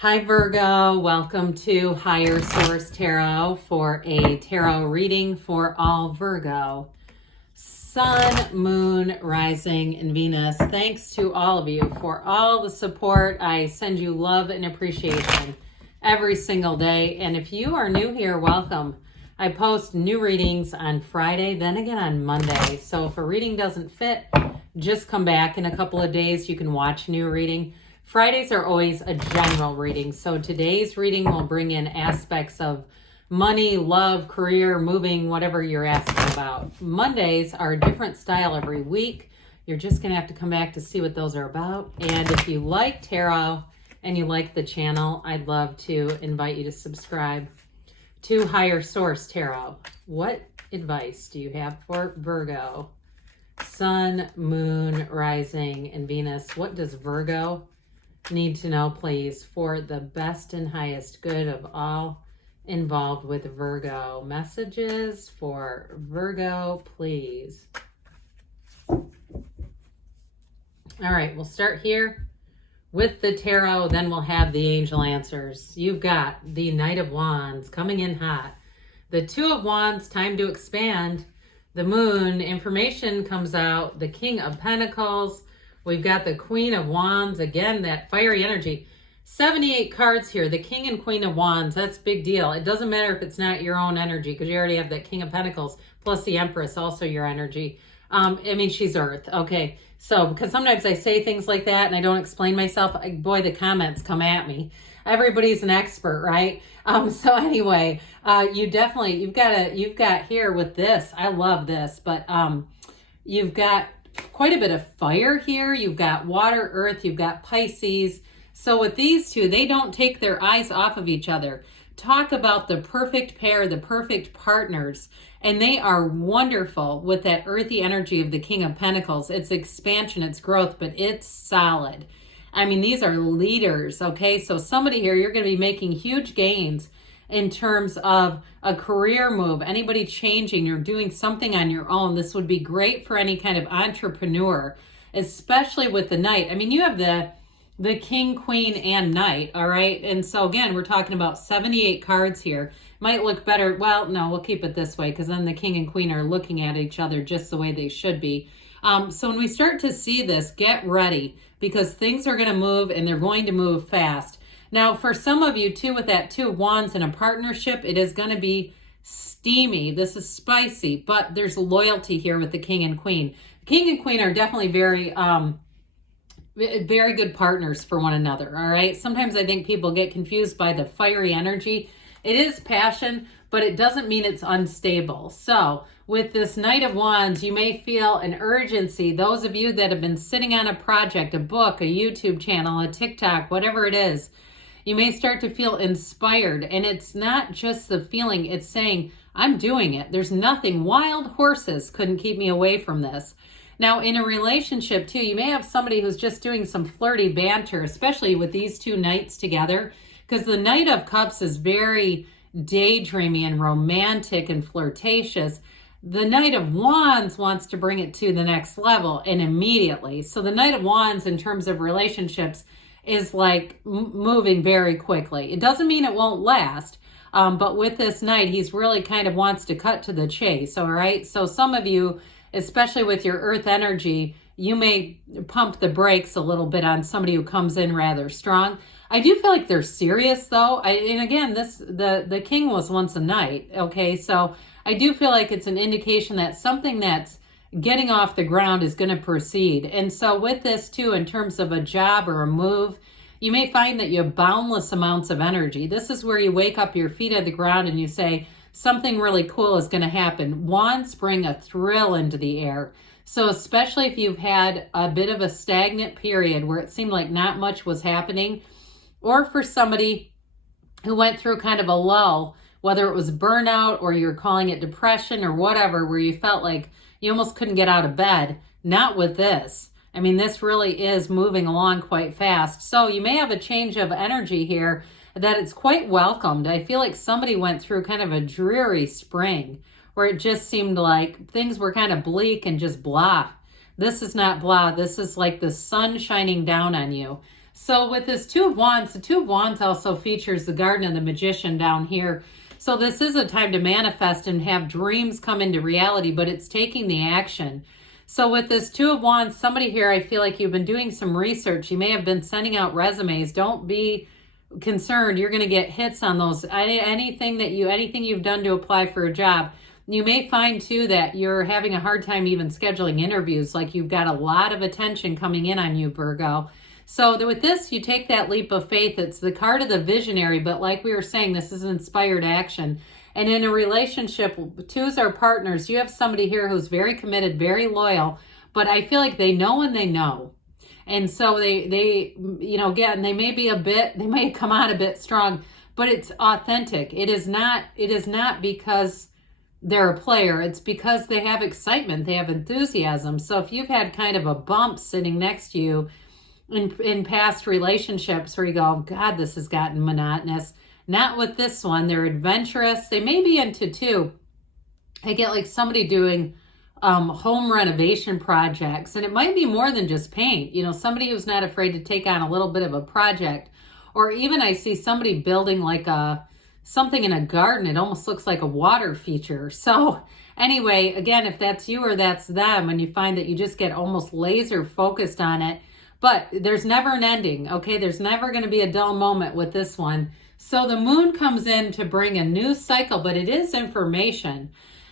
Hi Virgo, welcome to Higher Source Tarot for a tarot reading for all Virgo. Sun, Moon, Rising, and Venus. Thanks to all of you for all the support. I send you love and appreciation every single day. And if you are new here, welcome. I post new readings on Friday, then again on Monday. So if a reading doesn't fit, just come back in a couple of days. You can watch a new reading. Fridays are always a general reading. So today's reading will bring in aspects of money, love, career, moving, whatever you're asking about. Mondays are a different style every week. You're just going to have to come back to see what those are about. And if you like tarot and you like the channel, I'd love to invite you to subscribe to Higher Source Tarot. What advice do you have for Virgo? Sun, Moon, Rising, and Venus. What does Virgo need to know, please, for the best and highest good of all involved with Virgo? Messages for Virgo, please. All right, we'll start here with the tarot, then we'll have the angel answers. You've got the Knight of Wands coming in hot. The Two of Wands, time to expand. The Moon, information comes out. The King of Pentacles. We've got the Queen of Wands, again, that fiery energy. 78 cards here, the King and Queen of Wands. That's a big deal. It doesn't matter if it's not your own energy because you already have that King of Pentacles plus the Empress, also your energy. I mean, she's Earth. Okay, so because sometimes I say things like that and I don't explain myself, boy, the comments come at me. Everybody's an expert, right? So anyway, you've got here with this. I love this, but you've got quite a bit of fire here. You've got water, earth, you've got Pisces. So with these two, they don't take their eyes off of each other. Talk about the perfect pair, the perfect partners. And they are wonderful with that earthy energy of the King of Pentacles. It's expansion, it's growth, but it's solid. I mean, these are leaders, okay? So somebody here, you're going to be making huge gains in terms of a career move, anybody changing, you're doing something on your own. This would be great for any kind of entrepreneur, especially with the Knight. I mean, you have the King, Queen, and Knight, all right? And so again, we're talking about 78 cards here. Might look better. Well, no, we'll keep it this way because then the King and Queen are looking at each other just the way they should be. So when we start to see this, get ready because things are going to move and they're going to move fast. Now, for some of you, too, with that Two of Wands in a partnership, it is going to be steamy. This is spicy, but there's loyalty here with the King and Queen. King and Queen are definitely very good partners for one another, all right? Sometimes I think people get confused by the fiery energy. It is passion, but it doesn't mean it's unstable. So with this Knight of Wands, you may feel an urgency. Those of you that have been sitting on a project, a book, a YouTube channel, a TikTok, whatever it is, you may start to feel inspired. And it's not just the feeling, it's saying, I'm doing it. There's nothing. Wild horses couldn't keep me away from this. Now, in a relationship, too, you may have somebody who's just doing some flirty banter, especially with these two Knights together, because the Knight of Cups is very daydreamy and romantic and flirtatious. The Knight of Wands wants to bring it to the next level and immediately. So the Knight of Wands in terms of relationships is like moving very quickly. It doesn't mean it won't last, but with this Knight, he's really kind of wants to cut to the chase, all right? So some of you, especially with your earth energy, you may pump the brakes a little bit on somebody who comes in rather strong. I do feel like they're serious though. And again, the King was once a Knight, okay? So I do feel like it's an indication that something that's getting off the ground is going to proceed. And so with this too, in terms of a job or a move, you may find that you have boundless amounts of energy. This is where you wake up, your feet at the ground, and you say, something really cool is going to happen. Wands bring a thrill into the air. So especially if you've had a bit of a stagnant period where it seemed like not much was happening, or for somebody who went through kind of a lull, whether it was burnout or you're calling it depression or whatever, where you felt like you almost couldn't get out of bed. Not with this. I mean, this really is moving along quite fast. So you may have a change of energy here that it's quite welcomed. I feel like somebody went through kind of a dreary spring where it just seemed like things were kind of bleak and just blah. This is not blah. This is like the sun shining down on you. So with this Two of Wands, the Two of Wands also features the Garden of the Magician down here. So this is a time to manifest and have dreams come into reality, but it's taking the action. So with this Two of Wands, somebody here, I feel like you've been doing some research. You may have been sending out resumes. Don't be concerned. You're going to get hits on those. Anything you've done to apply for a job. You may find too that you're having a hard time even scheduling interviews. Like you've got a lot of attention coming in on you, Virgo. So with this, you take that leap of faith. It's the card of the visionary, but like we were saying, this is inspired action. And in a relationship, twos are partners. You have somebody here who's very committed, very loyal, but I feel like they know when they know. And so they again, they may come on a bit strong, but it's authentic. It is not because they're a player. It's because they have excitement. They have enthusiasm. So if you've had kind of a bump sitting next to you, in past relationships where you go, God, this has gotten monotonous. Not with this one. They're adventurous. They may be into too. I get like somebody doing home renovation projects, and it might be more than just paint. Somebody who's not afraid to take on a little bit of a project, or even I see somebody building like something in a garden. It almost looks like a water feature. So anyway, again, if that's you or that's them, and you find that you just get almost laser focused on it, but there's never an ending, okay? There's never going to be a dull moment with this one. So the moon comes in to bring a new cycle, but it is information.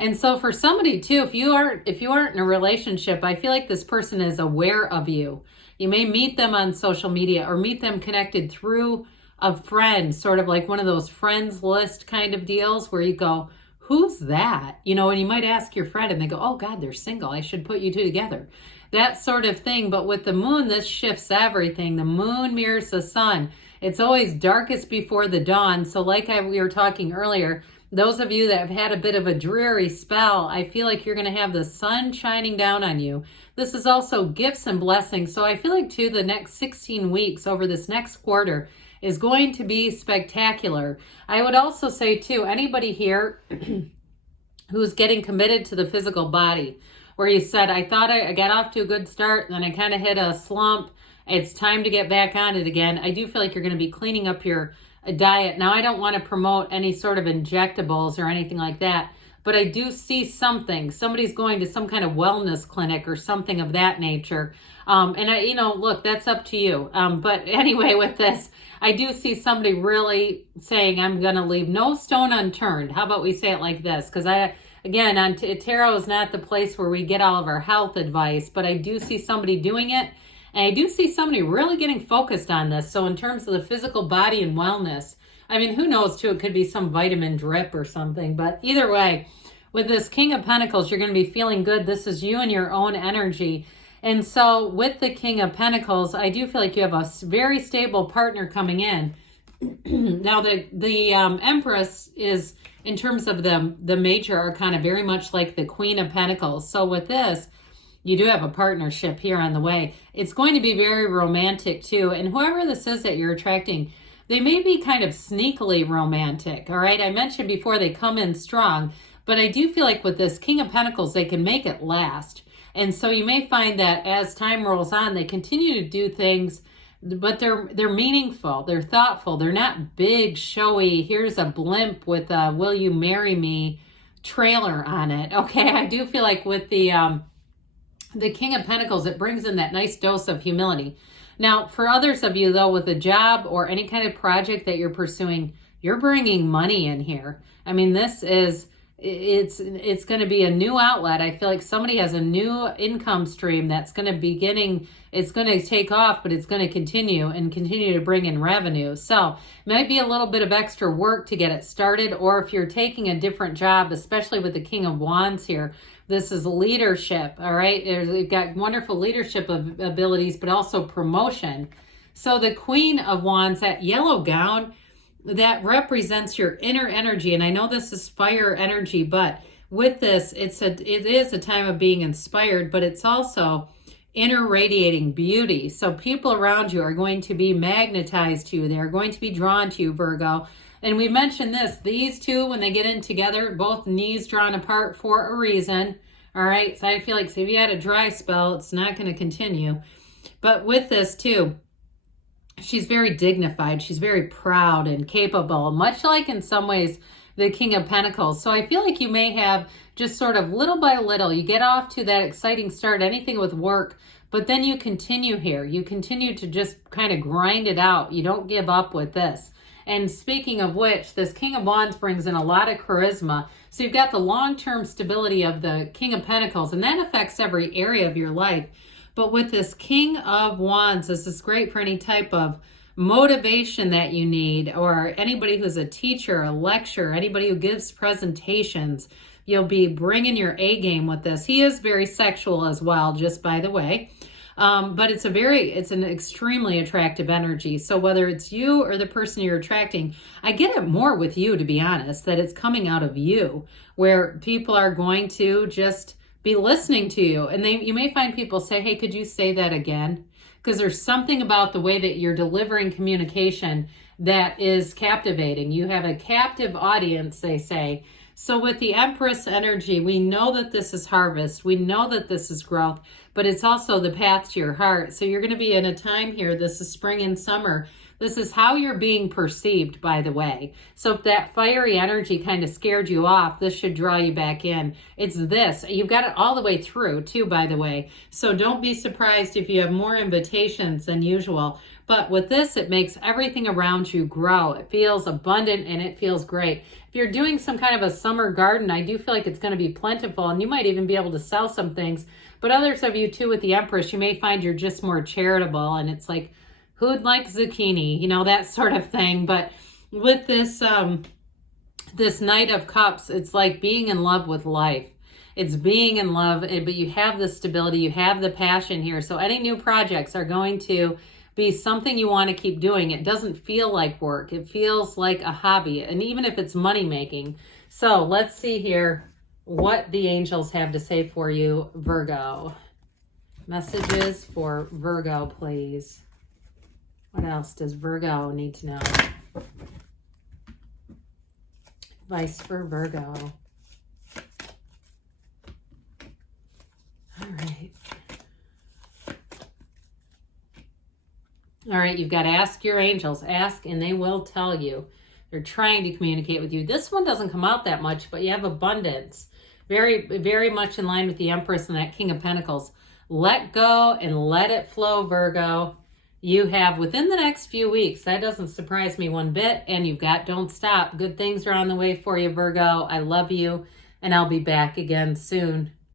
And so for somebody too, if you aren't in a relationship, I feel like this person is aware of you. You may meet them on social media or meet them connected through a friend, sort of like one of those friends list kind of deals where you go, who's that? And you might ask your friend and they go, oh God, they're single. I should put you two together. That sort of thing. But with the moon, this shifts everything. The moon mirrors the sun. It's always darkest before the dawn. So like we were talking earlier, those of you that have had a bit of a dreary spell, I feel like you're going to have the sun shining down on you. This is also gifts and blessings. So I feel like too, the next 16 weeks over this next quarter is going to be spectacular. I would also say too, anybody here who's getting committed to the physical body, where you said, I thought I got off to a good start, and then I kind of hit a slump. It's time to get back on it again. I do feel like you're going to be cleaning up your diet. Now, I don't want to promote any sort of injectables or anything like that, but I do see something. Somebody's going to some kind of wellness clinic or something of that nature. Look, that's up to you. But anyway, with this, I do see somebody really saying, I'm going to leave no stone unturned. How about we say it like this? Because Again, tarot is not the place where we get all of our health advice, but I do see somebody doing it, and I do see somebody really getting focused on this. So in terms of the physical body and wellness, I mean, who knows too, it could be some vitamin drip or something, but either way, with this King of Pentacles, you're going to be feeling good. This is you and your own energy. And so with the King of Pentacles, I do feel like you have a very stable partner coming in. Now, the Empress is, in terms of the major arcana, very much like the Queen of Pentacles. So with this, you do have a partnership here on the way. It's going to be very romantic too. And whoever this is that you're attracting, they may be kind of sneakily romantic, all right? I mentioned before they come in strong, but I do feel like with this King of Pentacles, they can make it last. And so you may find that as time rolls on, they continue to do things, but they're meaningful, they're thoughtful, they're not big, showy, here's a blimp with a will you marry me trailer on it. Okay, I do feel like with the King of Pentacles, it brings in that nice dose of humility. Now, for others of you though, with a job or any kind of project that you're pursuing, you're bringing money in here. I mean, this is, it's going to be a new outlet. I feel like somebody has a new income stream that's going to it's going to take off, but it's going to continue to bring in revenue. So it might be a little bit of extra work to get it started, or if you're taking a different job, especially with the King of Wands here, this is leadership, all right? You've got wonderful leadership abilities, but also promotion. So the Queen of Wands, that yellow gown, that represents your inner energy. And I know this is fire energy, but with this, it is a time of being inspired, but it's also inner radiating beauty. So people around you are going to be magnetized to you. They're going to be drawn to you, Virgo. And we mentioned this, these two, when they get in together, both knees drawn apart for a reason. All right. So I feel like if you had a dry spell, it's not going to continue. But with this too, she's very dignified. She's very proud and capable, much like in some ways the King of Pentacles. So I feel like you may have just sort of little by little, you get off to that exciting start, anything with work, but then you continue here. You continue to just kind of grind it out. You don't give up with this. And speaking of which, this King of Wands brings in a lot of charisma. So you've got the long-term stability of the King of Pentacles, and that affects every area of your life. But with this King of Wands, this is great for any type of motivation that you need, or anybody who's a teacher, a lecturer, anybody who gives presentations. You'll be bringing your A game with this. He is very sexual as well, just by the way. But it's an extremely attractive energy. So whether it's you or the person you're attracting, I get it more with you, to be honest, that it's coming out of you, where people are going to just be listening to you. And you may find people say, hey, could you say that again? Because there's something about the way that you're delivering communication that is captivating. You have a captive audience, they say. So with the Empress energy, we know that this is harvest. We know that this is growth, but it's also the path to your heart. So you're going to be in a time here. This is spring and summer. This is how you're being perceived, by the way. So if that fiery energy kind of scared you off, this should draw you back in. It's this. You've got it all the way through, too, by the way. So don't be surprised if you have more invitations than usual. But with this, it makes everything around you grow. It feels abundant and it feels great. If you're doing some kind of a summer garden, I do feel like it's going to be plentiful, and you might even be able to sell some things. But others of you, too, with the Empress, you may find you're just more charitable, and it's like, who'd like zucchini? You know, that sort of thing. But with this, this Knight of Cups, it's like being in love with life. It's being in love, but you have the stability, you have the passion here. So any new projects are going to be something you want to keep doing. It doesn't feel like work. It feels like a hobby, and even if it's money making. So let's see here what the angels have to say for you, Virgo. Messages for Virgo, please. What else does Virgo need to know? Advice for Virgo. All right. All right, you've got to ask your angels. Ask and they will tell you. They're trying to communicate with you. This one doesn't come out that much, but you have abundance. Very, very much in line with the Empress and that King of Pentacles. Let go and let it flow, Virgo. You have within the next few weeks. That doesn't surprise me one bit. And you've got don't stop. Good things are on the way for you, Virgo. I love you, and I'll be back again soon.